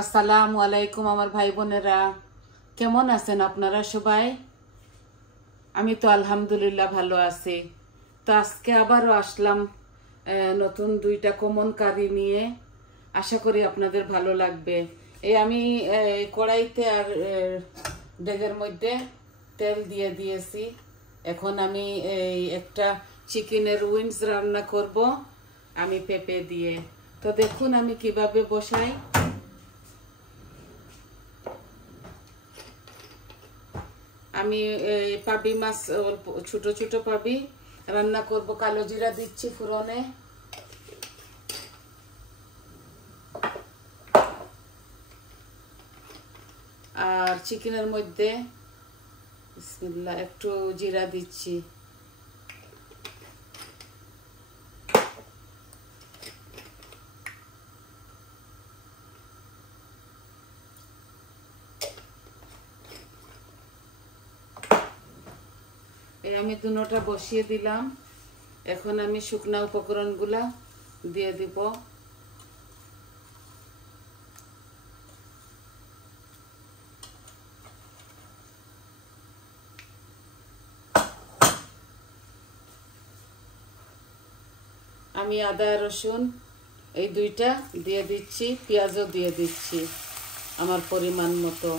আসসালামু আলাইকুম আমার ভাই বোনেরা, কেমন আছেন আপনারা সবাই? আমি তো আলহামদুলিল্লাহ ভালো আছি। তো আজকে আবারও আসলাম নতুন দুইটা কমন কারি নিয়ে। আশা করি আপনাদের ভালো লাগবে। এই আমি কড়াইতে আর ডেগের মধ্যে তেল দিয়ে দিয়েছি। এখন আমি এই একটা চিকেনের উইংস রান্না করব আমি পেঁপে দিয়ে। তো দেখুন আমি কিভাবে বসাই। আমি পাবি মাছ ছোট ছোট পাবি রান্না করব। কালো জিরা দিচ্ছি ফোড়নে, আর চিকেনের মধ্যে বিসমিল্লাহ একটু জিরা দিচ্ছি। এই আমি দুটোটা বসিয়ে দিলাম। এখন আমি শুকনা উপকরণগুলা দিয়ে দিব। আমি আদা রসুন এই দুইটা দিয়ে দিচ্ছি, পেঁয়াজও দিয়ে দিচ্ছি আমার পরিমাণ মতো।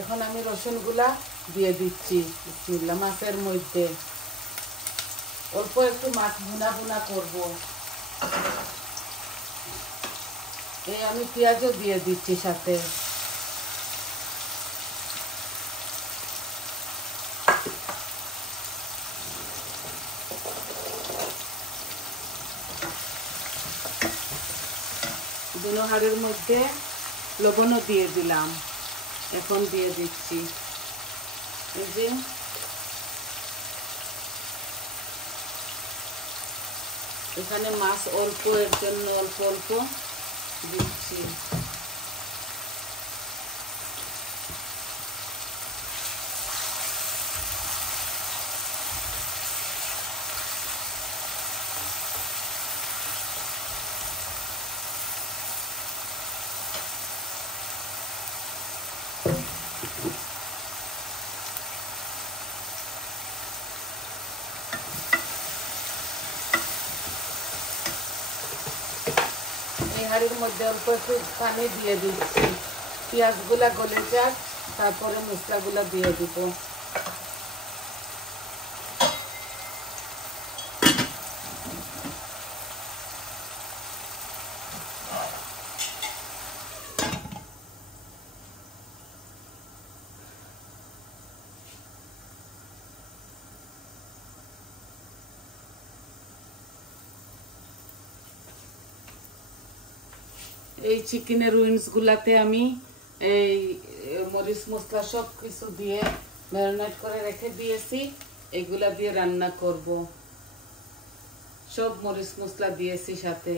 এখন আমি রসুনগুলা দিয়ে দিচ্ছি বিসমিল্লাহ মাছের মধ্যে। অল্প একটু মাছ ভুনা ভুনা করব। এই আমি পেঁয়াজও দিয়ে দিচ্ছি সাথে। দুনো হাড়ের মধ্যে লবণও দিয়ে দিলাম। এখন দিয়ে দিচ্ছি এই যে এখানে মাছ অল্প, এর জন্য অল্প অল্প দিচ্ছি। এই হাঁড়ির মধ্যে অল্প একটু পানি দিয়ে দিচ্ছি। পেঁয়াজগুলা গলে যাক, তারপরে মশলাগুলা দিয়ে দিব। এই চিকেনের উইংস গুলাতে আমি এই মরিচ মশলা সব কিছু দিয়ে ম্যারিনেট করে রেখে দিয়েছি। এগুলা দিয়ে রান্না করব। সব মরিচ মশলা দিয়েছি সাথে।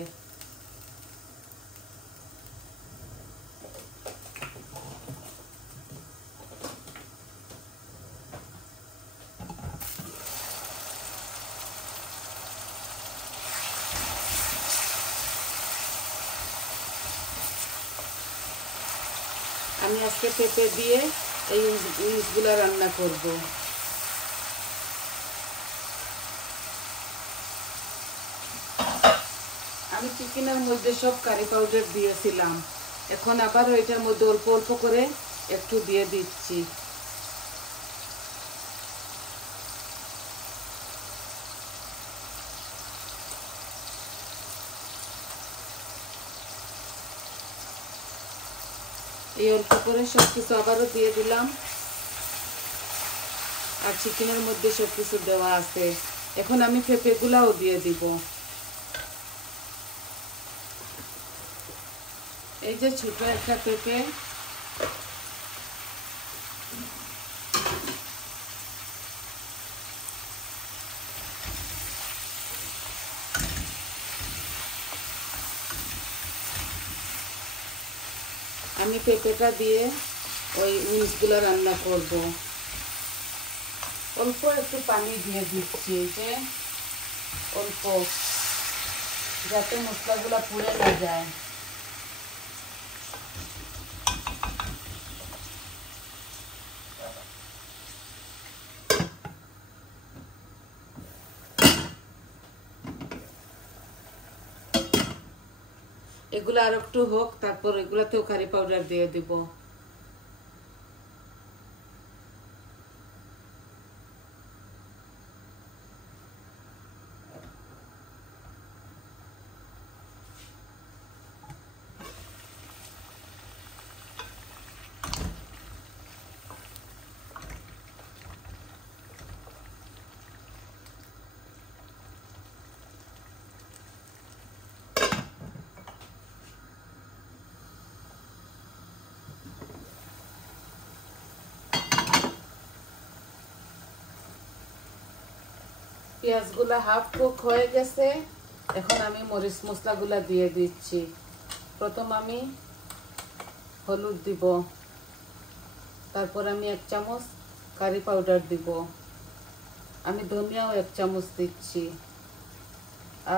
আমি আজকে পেঁপে দিয়ে এই উইংসগুলা রান্না করব। আমি চিকেনের মধ্যে সব কারি পাউডার দিয়েছিলাম। এখন আবার এটার মধ্যে অল্প অল্প করে একটু দিয়ে দিচ্ছি। এই অল্প করে সব কিছু আবারও দিয়ে দিলাম। আর চিকেনের মধ্যে সব কিছু দেওয়া আছে। এখন আমি পেঁপেগুলাও দিয়ে দিব। এই যে ছোট একটা পেঁপে, আমি পেঁপেটা দিয়ে ওই উইংসগুলো রান্না করব। অল্প একটু পানি দিয়ে দিচ্ছি। এই যে অল্প, যাতে মশলাগুলো পুড়ে না যায়। এগুলো আর একটু হোক, তারপর এগুলাতেও কারি পাউডার দিয়ে দিব। পেঁয়াজগুলা হাফ কুক হয়ে গেছে, এখন আমি মরিচ মশলাগুলা দিয়ে দিচ্ছি। প্রথম আমি হলুদ দিব, তারপর আমি 1 চামচ কারি পাউডার দিব, আমি ধনিয়াও 1 চামচ দিচ্ছি,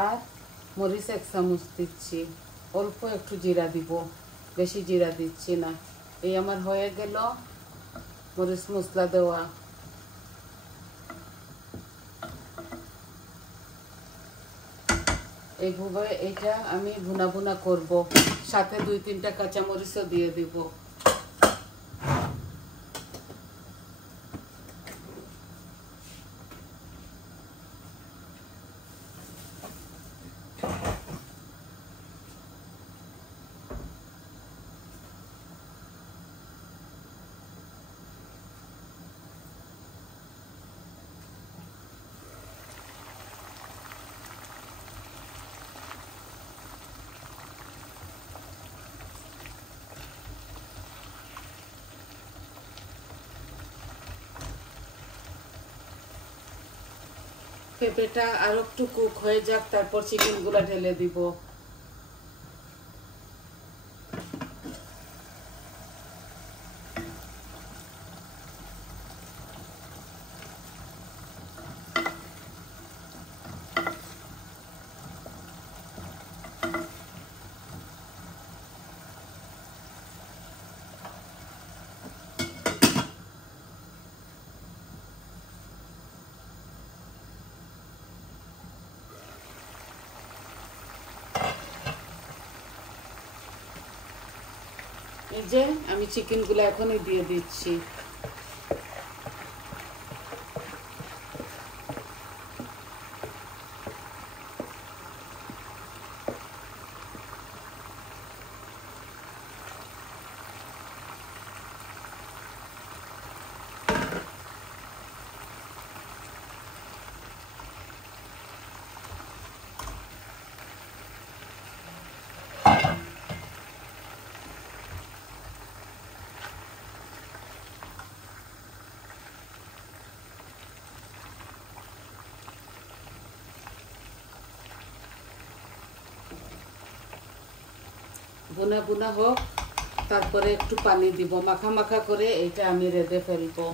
আর মরিচ 1 চামচ দিচ্ছি। অল্প একটু জিরা দিব, বেশি জিরা দিচ্ছি না। এই আমার হয়ে গেল মরিচ মশলা দেওয়া। এইভাবে এটা আমি ভুনা ভুনা করব, সাথে 2-3টা কাঁচামরিচও দিয়ে দিব। পেঁপেটা আর একটু কুক হয়ে যাক, তারপর চিকেনগুলো ঢেলে দিব। এই যে আমি চিকেনগুলো এখনই দিয়ে দিচ্ছি। বুনা বুনা হোক, তারপরে একটু পানি দিব, মাখা মাখা করে এইটা আমি রেঁধে ফেলবো।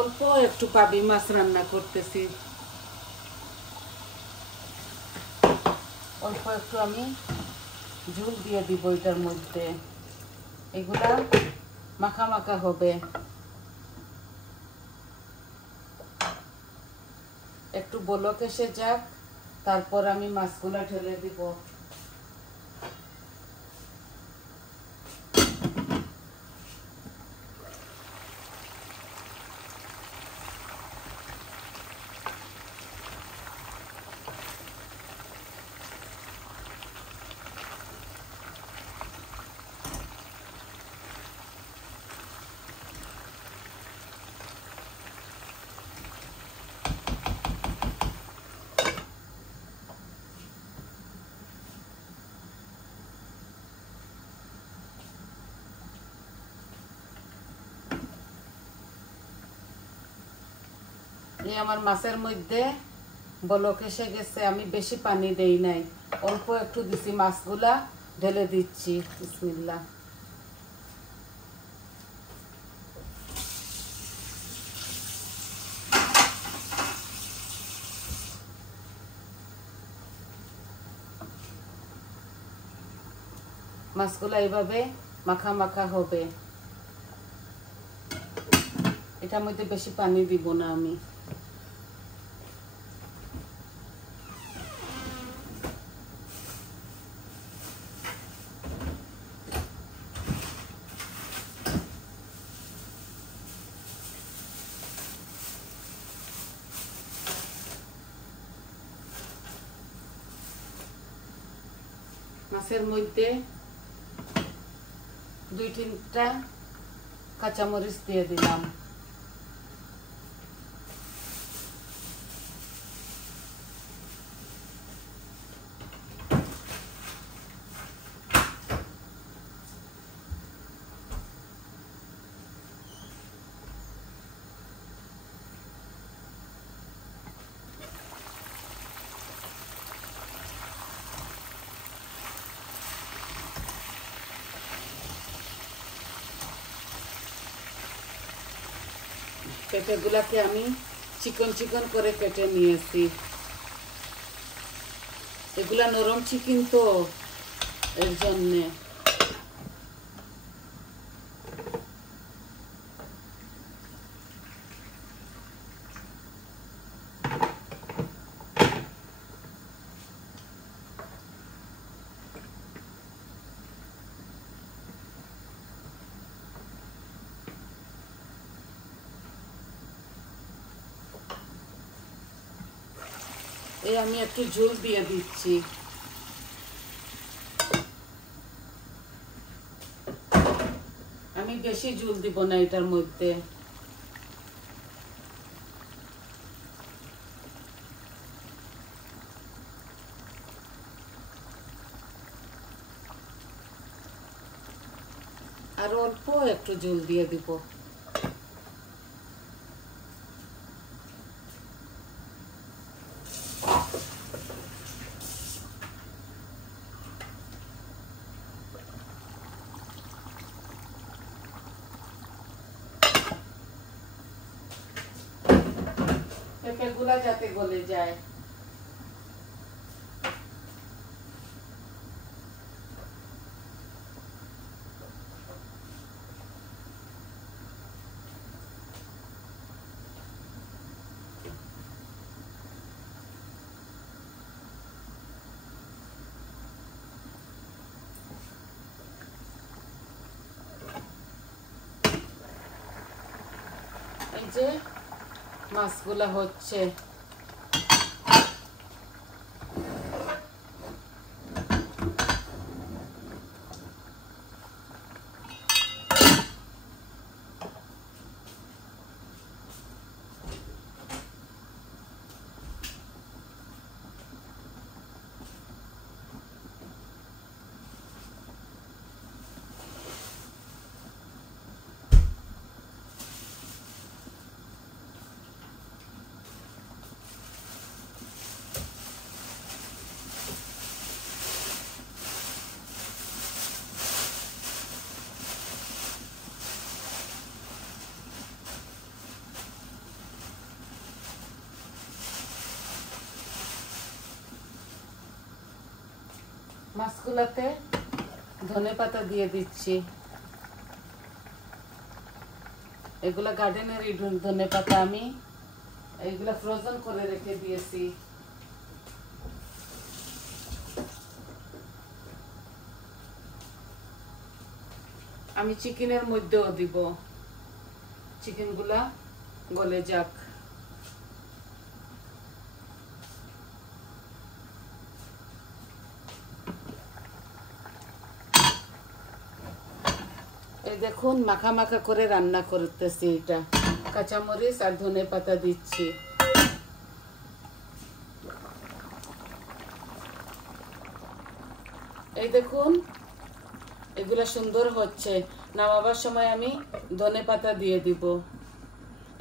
অল্প একটু পাবি মাছ রান্না করতেছি, অল্প একটু আমি ঝোল দিয়ে দিব এটার মধ্যে। এগুলা মাখা মাখা হবে, একটু বলক এসে যাক, তারপর আমি মাছগুলা ঢেলে দিব। এই আমার মাছের মধ্যে বলক এসে গেছে, আমি বেশি পানি দেই নাই, অল্প একটু দিছি, মাছগুলা ঢেলে দিচ্ছি। বিসমিল্লাহ। মাছগুলা এইভাবে মাখা মাখা হবে, এটার মধ্যে বেশি পানি দিব না আমি। মাছের মধ্যে 2-3টা কাঁচামরিচ দিয়ে দিলাম। পেঁপেগুলাকে আমি চিকন চিকন করে কেটে নিয়েছি। এগুলা নরম চিকেন তো, এর জন্যে। এই আমি একটু ঝোল দিয়ে দিচ্ছি। আমি বেশি ঝোল দিব না এটার মধ্যে। আর অল্প একটু ঝোল দিয়ে দিব। পেঁপেগুলা যাতে গলে যায়। এই যে মাছগুলা হচ্ছে, মাছগুলাতে ধনেপাতা দিয়ে দিচ্ছি। এগুলা গার্ডেনের ধনেপাতা, আমি এগুলা ফ্রোজেন করে রেখে দিয়েছি। আমি চিকেনের মধ্যেও দিব, চিকেনগুলা গলে যাক। এই দেখুন মাখা মাখা করে রান্না করতেছি, এটা কাঁচামরিচ আর ধনেপাতা দিচ্ছি। এই দেখুন এগুলা সুন্দর হচ্ছে। নামাবার সময় আমি ধনেপাতা দিয়ে দিব।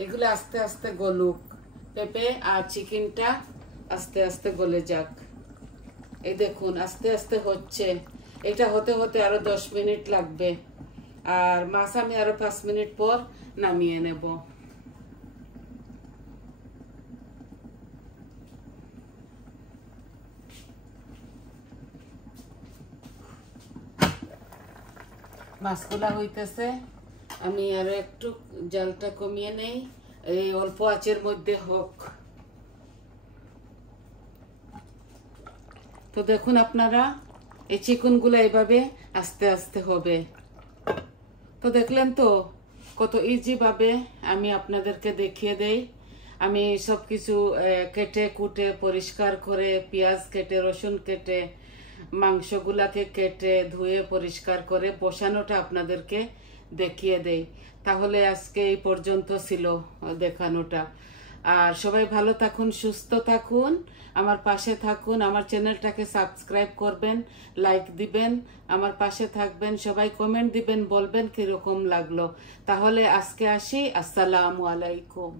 এগুলো আস্তে আস্তে গলুক, পেঁপে আর চিকেনটা আস্তে আস্তে গলে যাক। এই দেখুন আস্তে আস্তে হচ্ছে, এটা হতে হতে আরো 10 মিনিট লাগবে। আর মাছ আমি আরো 5 মিনিট পর নামিয়ে নেব। মাছগুলা হইতেছে, আমি আরো একটু জালটা কমিয়ে নেই, এই অল্প আঁচের মধ্যে হোক। তো দেখুন আপনারা এই চিকেনগুলো এইভাবে আস্তে আস্তে হবে। তো দেখলেন তো কত ইজি ভাবে আমি আপনাদেরকে দেখিয়ে দেই। আমি সব কিছু কেটে কুটে পরিষ্কার করে, পেঁয়াজ কেটে, রসুন কেটে, মাংসগুলাকে কেটে ধুয়ে পরিষ্কার করে বসানোটা আপনাদেরকে দেখিয়ে দেই। তাহলে আজকে এই পর্যন্ত ছিল দেখানোটা। আর সবাই ভালো থাকুন, সুস্থ থাকুন, আমার পাশে থাকুন, আমার চ্যানেলটাকে সাবস্ক্রাইব করবেন, লাইক দিবেন, আমার পাশে থাকবেন, সবাই কমেন্ট দিবেন, বলবেন কিরকম লাগলো। তাহলে আজকে আসি, আসসালামু আলাইকুম।